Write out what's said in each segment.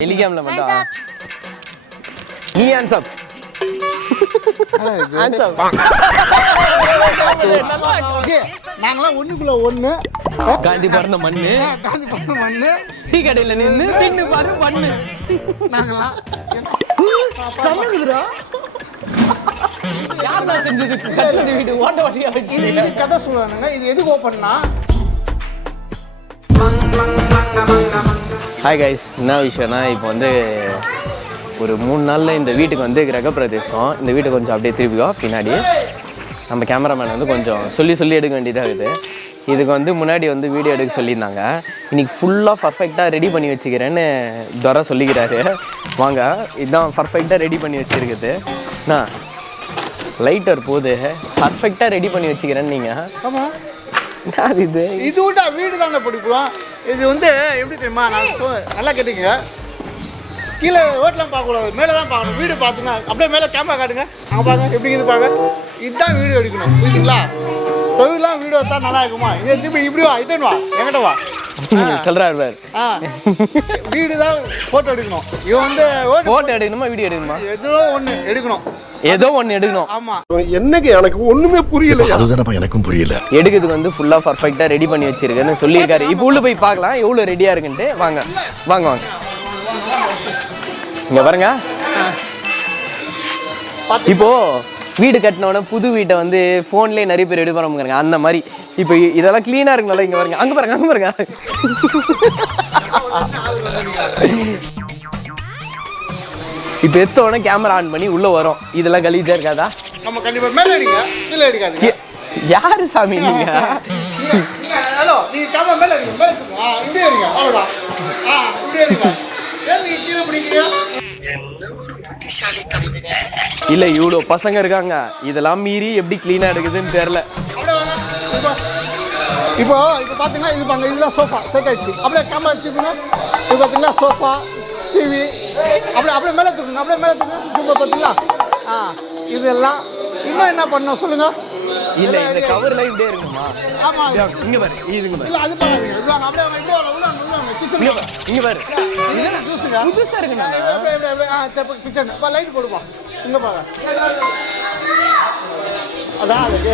எலிகாம்ல மட்டும் நீ answer answer நாங்களாம் ஒண்ணுக்குள்ள ஒண்ணு காந்தி பிறந்த மண்ணு டீ கடையில நின்னு தின்னு பாரு பண்ணு நாங்களாம் பண்ணுதுடா யாரா செஞ்சது கட்டது வீடு ஓட்ட ஓட்டியா வச்சு இது கதை சொல்லுவானுங்க இது எதுக்கு ஓபன்னா ஹாய் கைஸ் என்ன விஷயம்னா இப்போ வந்து ஒரு 3 நாளில் இந்த வீட்டுக்கு வந்து கிரகப்பிரதேசம் இந்த வீட்டை கொஞ்சம் அப்படியே திருப்பிக்கோ பின்னாடி நம்ம கேமராமேன் வந்து கொஞ்சம் சொல்லி எடுக்க வேண்டியதாக இருக்குது இதுக்கு வந்து முன்னாடி வந்து வீடியோ எடுக்க சொல்லியிருந்தாங்க இன்றைக்கி ஃபுல்லாக பர்ஃபெக்டாக ரெடி பண்ணி வச்சுக்கிறேன்னு துரை சொல்லிக்கிறாரு வாங்க இதுதான் பர்ஃபெக்டாக ரெடி பண்ணி வச்சுருக்குது அண்ணா லைட்டர் போது பர்ஃபெக்டாக ரெடி பண்ணி வச்சுக்கிறேன்னு நீங்கள் ஆமாம் அது இது விட்டா வீடு தானே பிடிக்கும் இது வந்து எப்படி தெரியுமா நான் நல்லா கேட்டுக்கங்க கீழே ஓட்டெலாம் பார்க்கக்கூடாது மேலே தான் பார்க்கணும் வீடு பார்த்துங்க அப்படியே மேலே கேமரா காட்டுங்க அங்கே பாருங்க எப்படி இது பாருங்க இதுதான் வீடியோ எடுக்கணும் புரியுதுங்களா தொழிலாம் வீடியோ தான் நல்லா இருக்குமா இங்கே திருப்பி இப்படி வா இதன் வா என்கிட்ட வா சொல்கிறாரு வீடு தான் ஃபோட்டோ எடுக்கணும் இவன் வந்து ஃபோட்டோ எடுக்கணுமா வீடியோ எடுக்கணுமா ஏதோ ஒன்று எடுக்கணும் ஆமா என்னங்க எனக்கு ஒண்ணுமே புரியல அதுதானப்பா எனக்கும் புரியல எடுக்கிறதுக்கு வந்து ஃபுல்லா பர்ஃபெக்ட்டா ரெடி பண்ணி வச்சிருக்கேன்னு சொல்லியிருக்காரு இப்போ உள்ள போய் பார்க்கலாம் எவ்வளவு ரெடியா இருக்குன்ட்டு வாங்க வாங்க வாங்க இங்க பாருங்க இப்போ வீடு கட்டினோட புது வீட்டை வந்து ஃபோன்லேயே நிறைய பேர் எடுக்க போறாங்க அந்த மாதிரி இப்போ இதெல்லாம் கிளீனா இருக்குனால இங்க பாருங்க அங்க பாருங்க இப்போ எடுத்தோடனே கேமரா ஆன் பண்ணி உள்ள வரும் இதெல்லாம் கலீஜா இருக்காதா நம்ம கண்டிப்பா மேலே அடிங்க கீழே அடிக்காதீங்க யாரு சாமி நீங்க ஹலோ நீங்க கேமரா மேலே அடிங்க மேலே இப்படி அடிங்க அவ்வளவுதான் இப்படி அடிங்க ஏன் நீங்க கீழே பிடிக்கிறீங்க இல்ல இவ்வளவு பசங்க இருக்காங்க இதெல்லாம் மீறி எப்படி கிளீனா எடுக்குதுன்னு தெரியல இப்போ பாத்தீங்கன்னா இது பாருங்க இதெல்லாம் சோஃபா செட் ஆயிடுச்சு அப்படியே கேமரா வச்சுக்கணும் இது பாத்தீங்கன்னா சோஃபா டிவி அப்படியே மேலே தூக்குங்க திரும்ப பார்த்தீங்களா இதெல்லாம் இன்னும் என்ன பண்ணணும் சொல்லுங்க இல்ல இந்த கவர்ல இப்படியே இருக்குமா ஆமா இங்க பாரு இதுங்க பாரு இல்ல அது பண்ணாதீங்க இங்க அப்படியே உள்ள கிச்சன் இங்க பாரு இது ஜூஸ்ங்க புதுசா இருக்குங்க அப்படியே கிச்சன் பா லைட் போடுப்பா இங்க பாருங்க அதான் அதுக்கு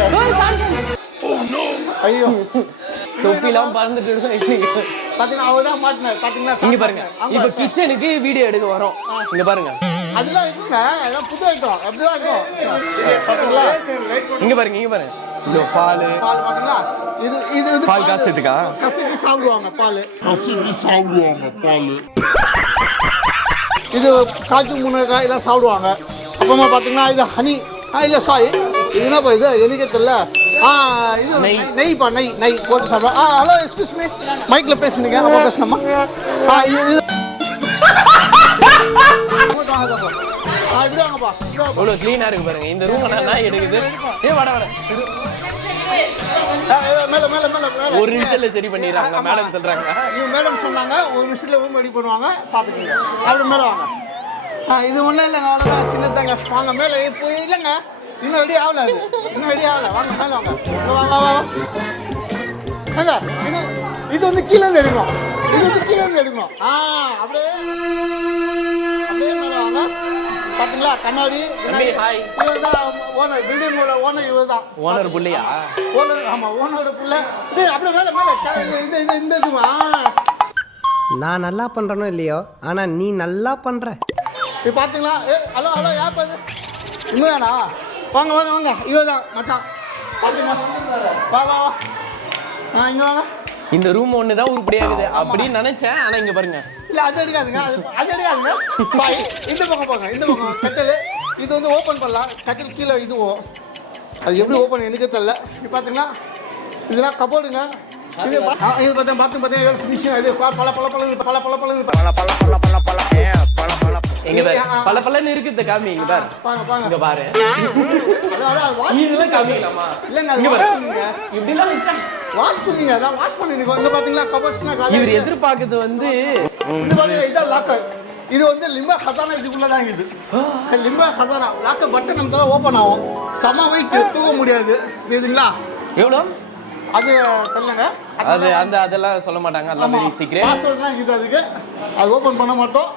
ஐயோ தொப்பிலாம் பறந்துட்டு இருக்கு பாத்தீங்கன்னா அவதான் மாட்டினார் பாத்தீங்கன்னா இங்க பாருங்க இப்போ கிச்சனுக்கு வீடியோ எடுக்க வரோம் இங்க பாருங்க அதெல்லாம் இருக்குங்க அதெல்லாம் புது ஐட்டம் அப்படிதான் இருக்கும் பாத்தீங்களா இங்க பாருங்க இந்த பால் பாத்தீங்களா இது வந்து பால் காசுட்டுக்கா கசக்கி சாப்பிடுவாங்க பால் இது காய்ச்சி முன்னேற்காய் எல்லாம் சாப்பிடுவாங்க அப்புறமா பாத்தீங்கன்னா இது ஹனி இல்ல சாய் இது என்னப்பா இது எனக்கே தெரியல இது நெய்ப்பா நெய் போட்டு சாப்பிடுவோம் ஹலோ எக்ஸ்கியூஸ் மீ மைக்ல பேசுனீங்க அப்போ பேசணுமா இது இப்படி வாங்கப்பா இவ்வளவு கிளீனா இருக்கு பாருங்க இந்த ரூம் நான் எடுக்குது வர மேல ஒரு நிமிஷத்துல சரி பண்ணிடுறாங்க மேடம் சொல்றாங்க மேடம் சொன்னாங்க ஒரு நிமிஷத்துல ரூம் ரெடி பண்ணுவாங்க பாத்துக்கோங்க அப்படி மேல வாங்க இது ஒண்ணும் இல்லைங்க அவ்வளவுதான் சின்னதாங்க வாங்க மேல போய் இல்லைங்க இன்னும் ரெடி ஆகல அது இன்னும் ரெடி ஆகல வாங்க மேல வாங்க வாங்க இது வந்து கீழே இருந்து எடுக்கணும் அப்படியே மேல வாங்க பாத்தீங்களா கண்ணாடி இவர்தான் ஓனர் பில்டிங்கோட ஓனர் இவர்தான் ஓனர் புள்ளையா ஆமா ஓனரோட புள்ள அப்படியே மேல இந்த நான் நல்லா பண்றனோ இல்லையோ ஆனா நீ நல்லா பண்ற இது பாத்தீங்களா ஹலோ யார் பாரு இவங்கதானா வாங்க இவர்தான் மச்சான் பாத்தீங்களா வா இங்க வாங்க இந்த ரூம் ஒண்ணுதான் உருப்படியாகுது அப்படின்னு நினைச்சேன் ஆனா இங்க பாருங்க இல்ல அது எடுக்காதுங்க சாரி இந்த பக்கம் கட்டல் இது வந்து ஓபன் பண்ணலாம் கட்டல் கீழே இதுவும் அது எப்படி ஓபன் எனக்கு தெரியல இது பாத்தீங்கன்னா இதெல்லாம் கபோர்டுங்க இது பார்த்தீங்கன்னா ஃபினிஷிங் இது பல பலன்னு இருக்குது காமி இங்க பாரு இங்க பாரு இதெல்லாம் காமிக்கலாமா இல்லங்க அது இப்படிலாம் வச்சா வாஷ் பண்ணீங்க அதான் வாஷ் பண்ணிருக்கோம் இங்க பாத்தீங்களா கபோர்ட்ஸ்னா இவர் எதிர்பார்க்கிறது வந்து இது பாத்தீங்கன்னா இதான் லாக்கர் இது வந்து லிம்பா ஹசானா இதுக்குள்ள தான் இது லிம்பா ஹசானா லாக்கர் பட்டன் நமக்கு தான் ஓபன் ஆகும் சம வெயிட் தூக்க முடியாது தெரியுதுங்களா எவ்வளோ அது தெரியலங்க அது அதெல்லாம் சொல்ல மாட்டாங்க அதெல்லாம் வெரி சீக்ரெட் பாஸ்வேர்ட்லாம் இது அதுக்கு அது ஓபன் பண்ண மாட்டோம்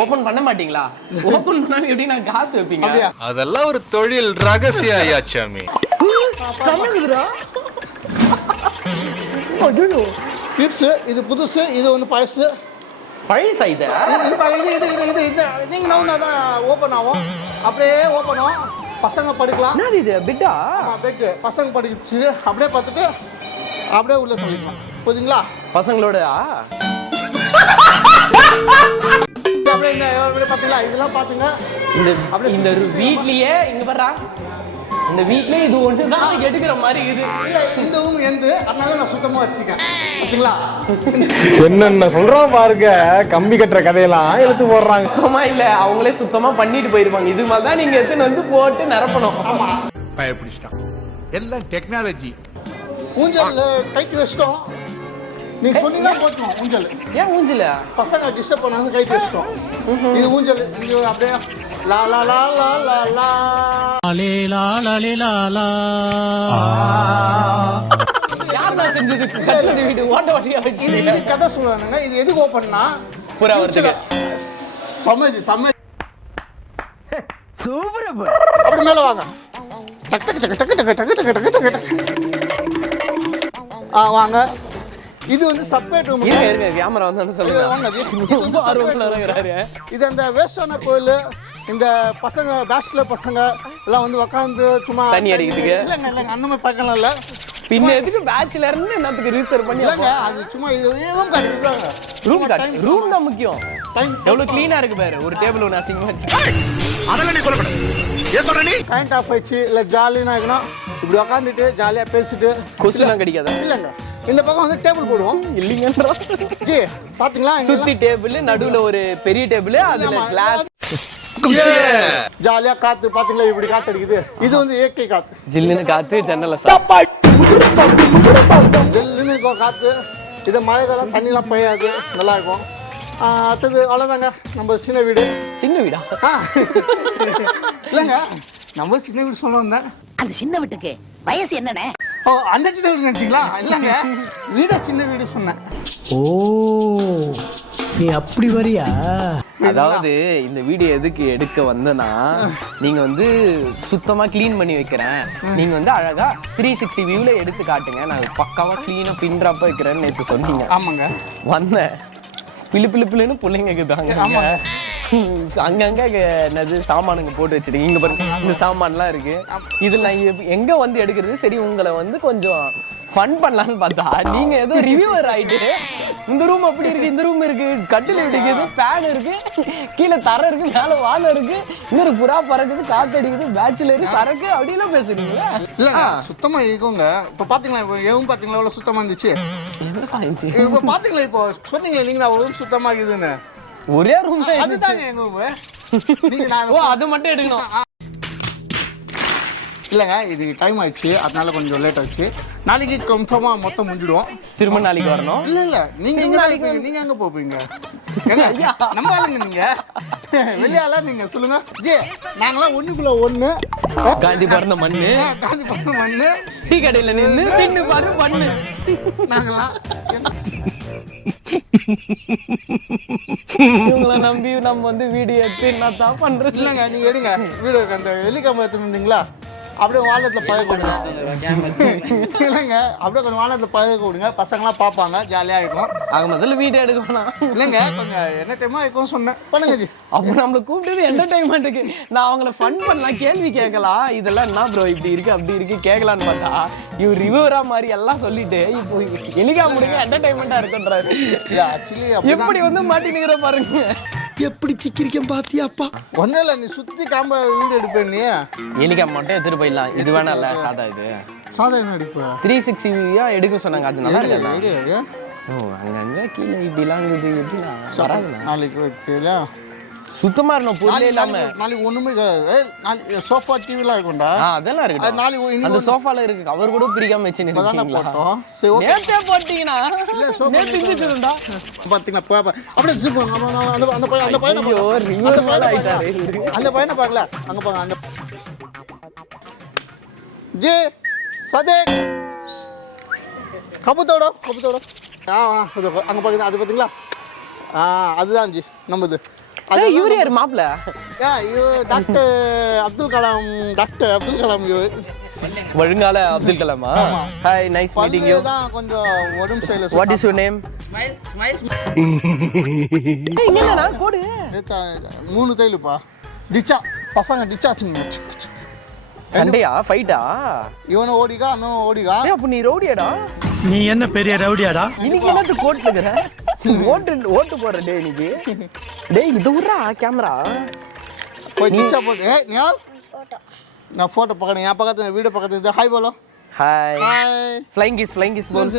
ஓபன் பண்ண மாட்டீங்களா? ஓபன் பண்ணாம எப்படி நான் காசு வைப்பீங்க? அப்படியா? அதெல்லாம் ஒரு தொழில் ரகசியம் ஐயாச்சாமி. கிட்ஸு இது புதுசு, இது ஒன்று பழசு. பழசா இது? இது நீங்கள் நவுந்தா தான் ஓப்பன் ஆகும். அப்படியே ஓப்பன் ஆகும், பசங்க படிக்கலாம். என்னது இது பிட்டா? பெட்டு பசங்க படிச்சு அப்படியே பார்த்துட்டு அப்படியே உள்ள சொல்லிக்கலாம். புரியுதுங்களா? பசங்களோட அப்படியே இந்த பார்த்தீங்களா, இதெல்லாம் பார்த்துங்க. இந்த வீட்லயே இங்க வர்றா, இந்த வீட்லயே இது ஒன்று தான் எடுக்கிற மாதிரி இது. இல்லை, இந்த ரூம் எந்து, அதனால நான் சுத்தமாக வச்சுக்கேன். பார்த்தீங்களா? என்னென்ன சொல்றோம் பாருங்க, கம்பி கட்டுற கதையெல்லாம் எடுத்து போடுறாங்க. சுத்தமா இல்ல, அவங்களே சுத்தமா பண்ணிட்டு போயிருப்பாங்க. இது மாதிரி தான் நீங்க எடுத்துன்னு வந்து போட்டு நிரப்பணும். பயப்பிடிச்சிட்டான். எல்லாம் டெக்னாலஜி. ஊஞ்சல் கைட்டு வச்சிட்டோம். நீங்க சொன்னீங்கன்னா போட்டுருவோம் ஊஞ்சல். ஏன் ஊஞ்சல? பசங்க டிஸ்டர்ப் பண்ணாங்க, கைட்டு வச்சிட்டோம். இது ஊஞ்சல், இது அப்படியே லா லா லா லா லா லா லே லா லா லே லா லா. யாரா செஞ்சது? கட்டது வீடு ஓட்ட ஓட்டியா வச்சு. இது கதை சொல்றானுங்க. இது எதுக்கு ஓப்பன்னா புறா வரதுக்கு. சமைச்சு சூப்பர். அப்படி மேல வாங்க. டக் டக் டக் டக் டக் டக் டக் டக் டக். வாங்க. இது வந்து செப்பரேட் ரூம். இருங்க கேமரா வந்து சொல்லுங்க. வாங்க. ரொம்ப ஆர்வமா இருக்கறாரு. இது அந்த வேஸ்டான கோயில், இந்த பசங்க பேச்சுலர் பசங்க எல்லாம் வந்து உட்காந்து சும்மா தண்ணி அடிக்கிறதுக்கு. இல்லைங்க அந்த மாதிரி பார்க்கலாம். இல்லை பின்ன எதுக்கு பேச்சுலர்னு என்னத்துக்கு ரீசர்ச் பண்ணி? இல்லைங்க, அது சும்மா இது ரூம் காட்டிருக்காங்க. ரூம் காட்டு. ரூம் தான் முக்கியம். டைம் எவ்வளவு க்ளீனா இருக்கு பாரு. ஒரு டேபிள் ஒன்று அசிங்கமா வச்சு. அதெல்லாம் நீ சொல்லக்கூடாது. ஏன் சொல்ற நீ? கரண்ட் ஆஃப் ஆயிடுச்சு இல்லை ஜாலியாக இருக்கணும், இப்படி உட்காந்துட்டு ஜாலியாக பேசிட்டு. கொசுலாம் கிடைக்காதா? இல்லைங்க, இந்த பக்கம் வந்து டேபிள் போடுவோம். இல்லைங்கன்றா. ஜி பாத்தீங்களா, சுத்தி டேபிள், நடுவுல ஒரு பெரிய டேபிள், அதுல கிளாஸ். ஜாலியா காத்து பாத்தீங்களா, இப்படி காத்து அடிக்குது. இது வந்து இயற்கை காத்து. ஜில்லுன்னு காத்து, ஜன்னல ஜில்லுன்னு இருக்கும் காத்து. இது மழை காலம், தண்ணிலாம் பெய்யாது, நல்லா இருக்கும். அடுத்தது அவ்வளோதாங்க நம்ம சின்ன வீடு. சின்ன வீடா? இல்லைங்க, நம்ம சின்ன வீடு சொல்ல வந்தேன். அந்த சின்ன வீட்டுக்கு வயசு என்னண்ணே? ஓ, அந்த சின்ன வீடு நினைச்சிங்களா? இல்லைங்க, வீட சின்ன வீடு சொன்னேன். ஓ, நீ அப்படி வரியா? அதாவது இந்த வீடியோ எதுக்கு எடுக்க வந்தேன்னா, நீங்க வந்து சுத்தமா க்ளீன் பண்ணி வைக்கிறேன், நீங்க வந்து அழகா 360 வியூல எடுத்து காட்டுங்க, நான் பக்காவா க்ளீனா பின்றாப்ப வைக்கிறேன்னு நேற்று சொன்னீங்க. ஆமாங்க. வந்தேன், பிள்ளைன்னு பிள்ளைங்க இருக்குதாங்க. அங்கங்க என்னது சாமானுங்க போட்டு வச்சிருக்கீங்க. இங்க பாருங்க, இந்த சாமான்லாம் இருக்கு. இதுல நான் எங்க வந்து எடுக்கிறது? சரி, உங்களை வந்து கொஞ்சம் ஃபன் பண்ணலான்னு பார்த்தா நீங்க ஏதோ ரிவ்யூவர் ஆயிட்டு, இந்த ரூம் அப்படி இருக்கு, இந்த ரூம் இருக்கு, கட்டில் இடிக்குது, ஃபேன் இருக்கு, கீழே தரை இருக்கு, மேல வாழை இருக்கு, இன்னொரு புறா பறக்குது, காத்தடிக்குது, பேச்சுலர் சரக்கு அப்படிலாம் பேசுறீங்களா? இல்லைங்க, சுத்தமா இருக்குங்க. இப்போ பாத்தீங்களா, இப்போ எவும் பாத்தீங்களா எவ்வளவு சுத்தமா இருந்துச்சு. இப்போ பாத்தீங்களா, இப்போ சொன்னீங்களா நீங்க ரூம் சுத்தமா இருக்குதுன்னு. ஒரே ரூம் தான். அதுதாங்க எங்க ரூம். நீங்க ஓ, அது மட்டும் எடுக்கணும். இல்லைங்க, இது டைம் ஆயிடுச்சு, அதனால கொஞ்சம் லேட் ஆச்சு. நாளைக்கு கன்ஃபார்மா மொத்தம் முடிஞ்சிடுவோம். திரும்ப நாளைக்கு வரணும். இல்ல நீங்க எங்க இருப்பீங்க? நீங்க எங்க போவீங்க? நம்ம ஆளுங்க நீங்க வெளியால நீங்க சொல்லுங்க. ஜி, நாங்களாம் ஒண்ணுக்குள்ள ஒண்ணு. காந்தி பிறந்த மண்ணு, காந்தி பிறந்த மண்ணு, டீ கடையில நின்று தின்னு பாரு பண்ணு. நாங்களாம் இவங்களை நம்பி நம்ம வந்து வீடியோ எடுத்து என்ன தான் பண்றது? இல்லைங்க, நீங்க எடுங்க வீடியோ. அந்த வெள்ளிக்கிழமை எடுத்துட்டு வந்தீங்களா, அப்படியே வானத்தில் பழக விடுங்க. இல்லைங்க, அப்படியே கொஞ்சம் வானத்தில் பழக விடுங்க, பசங்களாம் பார்ப்பாங்க, ஜாலியாக இருக்கும். ஆக முதல்ல வீடியோ எடுக்கணும். இல்லைங்க, கொஞ்சம் என்டர்டைன்மெண்ட் இருக்கும் சொன்னேன். பண்ணுங்க ஜி. அப்போ நம்மளை கூப்பிட்டது என்டர்டைன்மெண்ட்டுக்கு. நான் அவங்கள ஃபன் பண்ணலாம், கேள்வி கேட்கலாம், இதெல்லாம் என்ன ப்ரோ இப்படி இருக்கு அப்படி இருக்கு கேட்கலான்னு பார்த்தா இவர் ரிவ்யூரா மாதிரி எல்லாம் சொல்லிட்டு இப்போ எலிகா முடிங்க என்டர்டைன்மெண்ட்டாக இருக்குன்றாரு. ஆக்சுவலி எப்படி வந்து மாட்டினுங்கிற பாருங்க. எப்படி சிக்கிரிக்கம் பாத்தியாப்பா? ஒன்றும் இல்லை, நீ சுற்றி காம்ப வீடியோ எடுப்பேன். நீ எலிகா மட்டும் எடுத்துட்டு போயிடலாம். இது வேணா இல்லை, சாதா இது சாதாரண எடுப்ப 360 எடுக்க சொன்னாங்க. அது நல்லா இருக்காது. ஐடியா. ஓ, அங்கங்க கீழே இப்படிலாம் இருக்குது. எப்படிலாம் வராதுண்ணா. நாளைக்கு வச்சுல சுத்தமா இருக்கணும், பொருளே இல்லாம. நாளைக்கு ஒண்ணுமே நாளைக்கு சோஃபா டிவிலாம் இருக்கும்டா. அதெல்லாம் இருக்கு. நாளைக்கு அந்த சோஃபால இருக்கு, கவர் கூட பிரிக்காம வச்சுன்னு போட்டோம். சரி, ஓகே. நேத்தே போட்டீங்கன்னா இல்ல சோஃபா நேத்து பிரிச்சுடா. பாத்தீங்களா, அப்படியே ஜூம் பண்ணுங்க. அந்த பையனை ஐயோ, ரிவர் மேல ஆயிட்டாரு. அந்த பையனை பார்க்கல, அங்க பாங்க. அந்த ஜி சதேக் கபுத்தோட அங்க பாத்தீங்களா, அது பாத்தீங்களா, அதுதான் ஜி நம்மது. இவரு யாரு மாப்பிள்ள? டாக்டர் அப்துல் கலாம் இவர். வருங்கால அப்துல் கலாமா? Hi, nice meeting you. தான் கொஞ்சம் உடம்பு சரியில்லை. What is your name? இங்க என்னடா கோடு? 3 தையலுப்பா. டிச்சா பசங்க டிச்சாச்சுங்க. சண்டையா ஃபைட்டா? இவனும் ஓடிகா அண்ணனும் ஓடிகா. அப்ப நீ ரவுடியாடா? நீ என்ன பெரிய ரவுடியாடா? இன்னைக்கு என்னது கோட்ல இருக்கற? ஓட்டு போற டே இன்னைக்கு. டேய் இது உறா கேமரா. போய் டிச்சா போடு. நீயா? நான் போட்டோ பார்க்கறேன். என் பக்கத்துல வீடியோ பக்கத்துல ஹாய் போலோ. ஹாய். ஹாய். ஃளைங் கிஸ் போல்.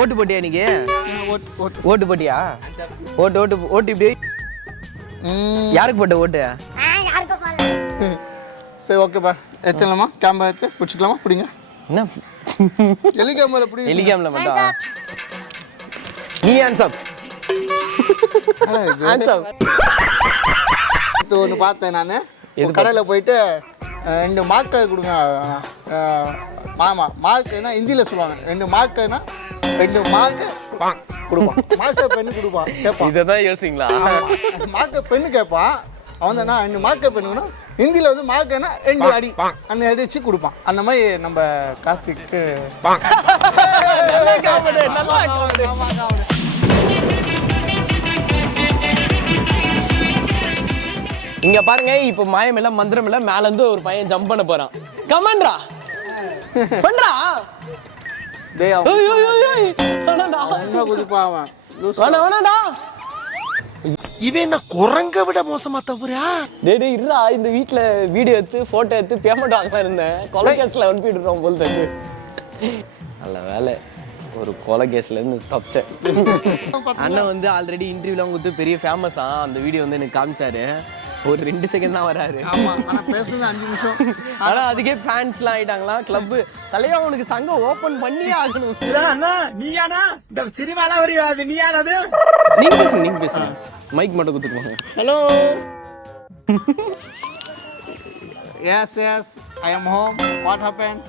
ஓட்டு போட்டியா இன்னைக்கு? ஓட்டு போட்டியா? ஓட்டு இப்படி. யாருக்கு போட்ட ஓட்டு? சரி ஓகேப்பா. எடுத்துலாமா? கேமரா எடுத்து பிடிச்சிக்கலாமா? பிடிங்க. என்ன? ஹெலிகாப்டர்ல பிடி. ஹெலிகாப்டர்ல மட்டும். நீ ஆன்சர். ஆன்சர். இது ஒன்று பார்த்தேன் நான். கடையில் போயிட்டு 2 மார்க்கர் கொடுங்க மாமா. மார்க்குன்னா ஹிந்தியில் சொல்லுவாங்க. 2 மார்க்குன்னா 2 மார்க்கு கொடுப்பான். மார்க்கர் பெண்ணு கொடுப்பான் கேட்பான். இதை தான் யோசிங்களா? மார்க்கர் பெண்ணு கேட்பான். அவன் தானே 2 மார்க்கர் பெண்ணுன்னா ஹிந்தியில் வந்து மார்க்குன்னா 2 அடி அந்த அடிச்சு கொடுப்பான். அந்த மாதிரி நம்ம கார்த்திக்கு இங்க பாருங்க, இப்ப மாயம் இல்ல மந்திரம் இல்ல, மேல இருந்து ஒரு பையன் ஜம்ப் பண்ண போறான். கமான்டா பண்றா. டேய் வேணாடா என்ன குதிப்பான் அவன். வேணாடா. இவன் என்ன குரங்க விட மோசமா தவறா? டேய் இருடா, இந்த வீட்ல வீடியோ எடுத்து போட்டோ எடுத்து பேமெண்ட் வாங்கலாம் இருந்தேன். கொலை கேஸ்ல அனுப்பிடுறோம் போல் தந்து. நல்ல வேலை, ஒரு கொலை கேஸ்ல இருந்து தப்பிச்சேன். அண்ணன் வந்து ஆல்ரெடி இன்டர்வியூலாம் கொடுத்து பெரிய ஃபேமஸா. அந்த வீடியோ வந்து எனக்கு காமிச்சாரு. ஒரு 2 செகண்ட் தான் வராரு. ஆமா, ஆனா பேசுறது 5 நிமிஷம். ஆனா அதுக்கே ஃபேன்ஸ்லாம் ஆயிட்டாங்களா. கிளப் தலையா உனக்கு சங்கம் ஓபன் பண்ணியே ஆகணும். நீயானா இந்த சினிமால வரியாது? நீயானது? நீங்க பேசுங்க. மைக் மட்டும் கொடுத்துருவாங்க. Hello. Yes I am home. What happen?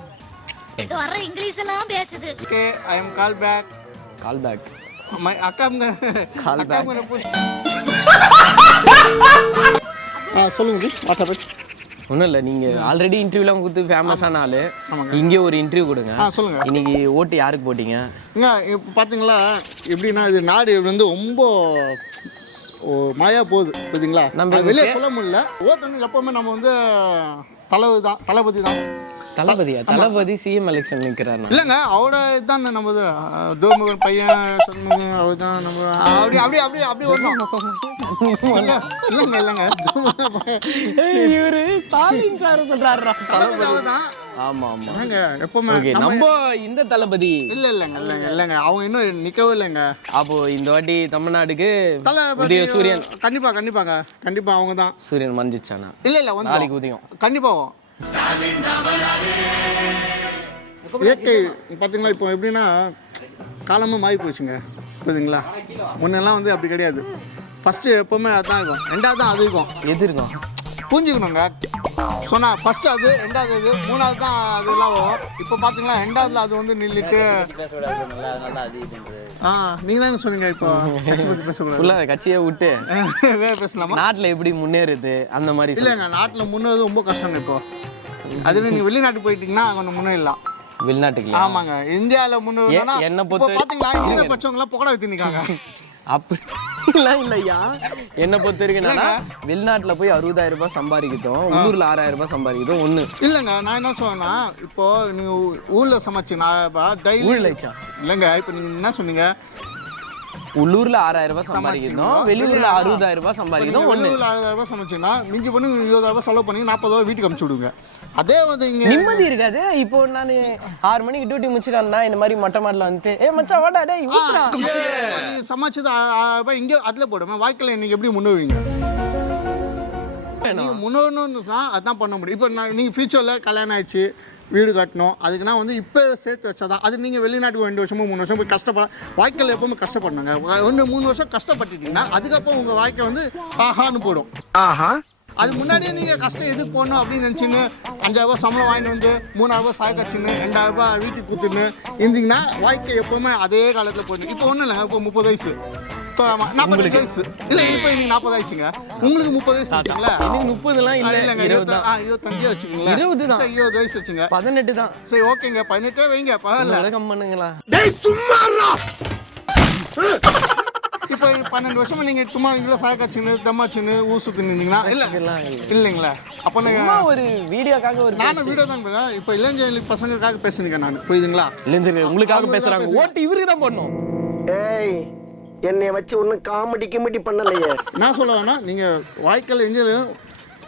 இது வர இங்கிலீஷ் எல்லாம் பேசுது. Okay, I am call back. Call back. My அக்காங்க Call back. சொல்லுங்க ஜி. What happen? ஒன்றும் இல்லை, நீங்கள் ஆல்ரெடி இன்டர்வியூலாம் கொடுத்து ஃபேமஸான ஆள். இங்கே ஒரு இன்டர்வியூ கொடுங்க. சொல்லுங்க. இன்னைக்கு ஓட்டு யாருக்கு போட்டீங்க? இப்போ பார்த்தீங்களா எப்படின்னா இது நாடு வந்து ரொம்ப மாயா போகுது பார்த்தீங்களா. நம்ம வெளியே சொல்ல முடியல. ஓட்டு வந்து எப்போவுமே நம்ம வந்து தளபதி தான். தளபதியா? தளபதி சிஎம் எலெக்ஷன் நிற்கிறாரு. இல்லைங்க, அவரோட இதுதான் நமது தோமுகன் பையன் சண்முகன். அவர் தான் நம்ம அப்படி அப்படி அப்படி அப்படி வரணும். இல்லைங்க இவரு ஸ்டாலின் சார் சொல்றாருடா. தளபதி அவர் தான். ஆமா ஆமா. எப்பவுமே நம்ம இந்த தளபதி இல்லைங்க அவங்க இன்னும் நிற்கவே இல்லைங்க. அப்போ இந்த வாட்டி தமிழ்நாடுக்கு தளபதி சூரியன். கண்டிப்பா அவங்க தான். சூரியன் மறைஞ்சிச்சானா? இல்ல வந்து நாளைக்கு உதயம் கண்டிப்பா. இயற்கை பார்த்தீங்களா இப்போ எப்படின்னா காலமும் மாறி போச்சுங்க புரியுதுங்களா. முன்னெல்லாம் வந்து அப்படி கிடையாது. ஃபஸ்ட்டு எப்போவுமே அதுதான் இருக்கும், 2வது தான் அது இருக்கும். எது இருக்கும் புரிஞ்சுக்கணுங்க. சொன்னால் ஃபஸ்ட்டு அது, 2வது அது, 3வது தான் அதெல்லாம் வரும். இப்போ பார்த்தீங்களா 2வதுல அது வந்து நில்லிட்டு நீங்கள் தான் சொன்னீங்க. இப்போ கட்சி பற்றி பேசக்கூடாது. ஃபுல்லாக கட்சியை விட்டு வேறு பேசலாமா? நாட்டில் எப்படி முன்னேறுது அந்த மாதிரி. இல்லைங்க, நாட்டில் முன்னேறது ரொம்ப கஷ்டங்க இப்போ. அதுவே நீங்கள் வெளிநாட்டு போயிட்டீங்கன்னா கொஞ்சம் முன்னேறலாம். வெளிநாட்டுக்கு? ஆமாங்க, இந்தியாவில் முன்னேறனா என்ன இப்போ பார்த்தீங்களா இந்தியா பச்சவங்களாம் புகழ வித்து நிற்காங்க. அப்படிலாம் இல்லையா? என்னை பொறுத்த வரைக்கும் என்னன்னா, வெளிநாட்டில் போய் 60,000 ரூபாய் சம்பாதிக்கிட்டோம், உள்ளூரில் 6,000 ரூபாய் சம்பாதிக்கிட்டோம் ஒன்று. இல்லைங்க, நான் என்ன சொன்னேன்னா இப்போ நீங்கள் ஊரில் சமைச்சு நான் டெய்லி இல்லைங்க. இப்போ நீங்கள் என்ன சொன்னீங்க? உள்ளூர்ல 6,000 ரூபாய் சம்பாதிக்கணும், வெளியூர்ல 60,000 ரூபாய் சம்பாதிக்கணும். வெளியூர்ல 6,000 ரூபாய் சமைச்சுன்னா மிஞ்சி பண்ணி 20,000 ரூபாய் செலவு பண்ணி 40,000 ரூபாய் வீட்டுக்கு அனுப்பிச்சு விடுங்க. அதே வந்து இங்கே நிம்மதி இருக்காது. இப்போ நான் 6 மணிக்கு டியூட்டி முடிச்சுட்டு வந்தா இந்த மாதிரி மொட்டை மாடல வந்துட்டு மச்சான் வாடா டேய் ஊத்துடா சமைச்சது 6,000 ரூபாய் இங்கே அதில் போடுவேன். வாழ்க்கையில் இன்னைக்கு எப்படி முன்னுவீங்க? நீங்கள் முன்னோன்னா அதுதான் பண்ண முடியும். இப்போ நீங்கள் ஃபியூச்சரில் கல்யாணம் ஆயிடுச்சு, வீடு கட்டணும், அதுக்குன்னா வந்து இப்போ சேர்த்து வச்சா தான். அது நீங்கள் வெளிநாட்டுக்கு 2 வருஷமோ 3 வருஷம் போய் கஷ்டப்பட வாழ்க்கையில் எப்பவுமே கஷ்டப்படணுங்க. 1-3 வருஷம் கஷ்டப்பட்டுட்டீங்கன்னா அதுக்கப்புறம் உங்கள் வாழ்க்கை வந்து ஆஹான்னு போடும். அது முன்னாடியே நீங்கள் கஷ்டம் எதுக்கு போடணும் அப்படின்னு நினச்சின்னு 5,000 ரூபாய் சம்பளம் வாங்கிட்டு வந்து 3,000 ரூபாய் சாய் கட்சின்னு 2,000 ரூபாய் வீட்டுக்கு கொடுத்துன்னு இருந்தீங்கன்னா வாழ்க்கை எப்போவுமே அதே காலத்தில் போயிடும். இப்போ ஒன்றும் இல்லைங்க, இப்போ 30 வயசு ஆமா 45 வயசு இல்ல இப்போ நீங்க 40 ஆயிடுச்சுங்க உங்களுக்கு 30 வயசு ஆச்சுங்களா எனக்கு 30லாம் இல்ல, இல்லங்க 20 தான். 25 வச்சுக்கீங்களா 20 தான். சரி 20 வயசு வச்சுங்க 18 தான். சரி ஓகேங்க 18 வைங்க பரவாயில்ல வணக்கம் பண்ணுங்களா. டேய் சும்மாடா. இப்போ 12 வருஷமா நீங்க சும்மா இவ்வளோ சாயக்காச்சுன்னு தம்மாச்சுன்னு ஊர் சுற்றி இருந்தீங்கன்னா இல்ல இதெல்லாம் இல்ல. இல்லைங்களா அப்போ சும்மா நீங்கள் ஒரு வீடியோக்காக ஒரு நானும் வீடியோ தான் பேசுறேன். இப்போ இளைஞர் பசங்களுக்காக பேசுனீங்க நான் புரியுதுங்களா இளைஞர்கள் உங்களுக்காக பேசுறாங்க. ஓட்டு இவருக்கு தான் போடணும். ஏய் என்னைய வச்சு ஒன்னும் காமெடி கிமெடி பண்ணலையே. நான் சொல்ல வேணா நீங்கள் வாய்க்கால் எங்கேயும்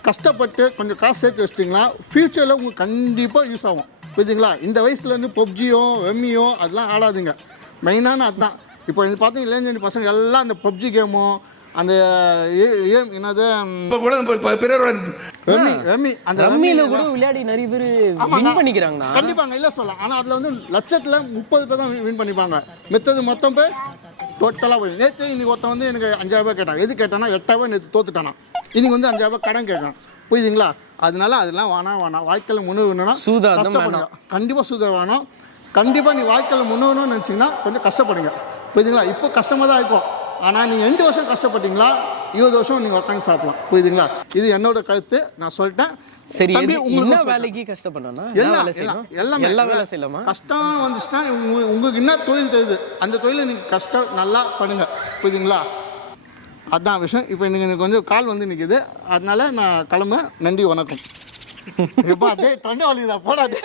கஷ்டப்பட்டு கொஞ்சம் காசு சேர்த்து வச்சிட்டிங்களா ஃப்யூச்சரில் உங்களுக்கு கண்டிப்பாக யூஸ் ஆகும் புரியுதுங்களா. இந்த வயசுலேருந்து பப்ஜியோ வெம்மியோ அதெல்லாம் ஆடாதுங்க. மெயினான அதுதான். இப்போ பார்த்தீங்கன்னா இளைஞர் பசங்க எல்லாம் அந்த பப்ஜி கேமோ அந்த என்னது வெம்மி அந்த ரம்மியில கூட விளையாடி நிறைய பேர் வின் பண்ணிக்கிறாங்கண்ணா. கண்டிப்பாங்க இல்லை சொல்லலாம். ஆனால் அதில் வந்து லட்சத்தில் 30 பேர் தான் வின் பண்ணிப்பாங்க. மித்தது மொத்தம் பேர் டோட்டலாக போய் நேற்று இன்னைக்கு ஒருத்தன் வந்து எனக்கு 5000 ரூபாய் கேட்டான். எது கேட்டானா 8000 நேற்று தோத்துட்டானா. இன்னைக்கு வந்து 5000 ரூபாய் கடன் கேட்கான் புரியுதுங்களா. அதனால அதெல்லாம் வேணாம். வாழ்க்கையில் முன்னேறணும்னா கஷ்டப்படுங்க. கண்டிப்பாக சூதா வேணும். கண்டிப்பாக நீ வாழ்க்கையில் முன்னேறணும்னு நினச்சிங்கன்னா கொஞ்சம் கஷ்டப்படுங்க புரியுதுங்களா. இப்போ கஷ்டமாக தான் இருக்கும். ஆனால் நீங்கள் 2 வருஷம் கஷ்டப்பட்டீங்களா 20 வருஷம் நீங்கள் உட்காந்து சாப்பிடலாம் புரியுதுங்களா. இது என்னோட கருத்து. நான் சொல்லிட்டேன். சரி, தம்பி, என்ன வேலைக்கு கஷ்டப்படணும்னா எல்லா வேலை செய்யலாமா. கஷ்டம் வந்துச்சுன்னா உங்களுக்கு என்ன தொழில் தெரியுது அந்த தொழிலை நீங்கள் கஷ்டம் நல்லா பண்ணுங்க புரியுதுங்களா. அதுதான் விஷயம். இப்போ எனக்கு கொஞ்சம் கால் வந்து நிற்கிது. அதனால நான் கிளம்ப. நன்றி வணக்கம். எப்பா டே தொண்டை வலிதா போடா டே.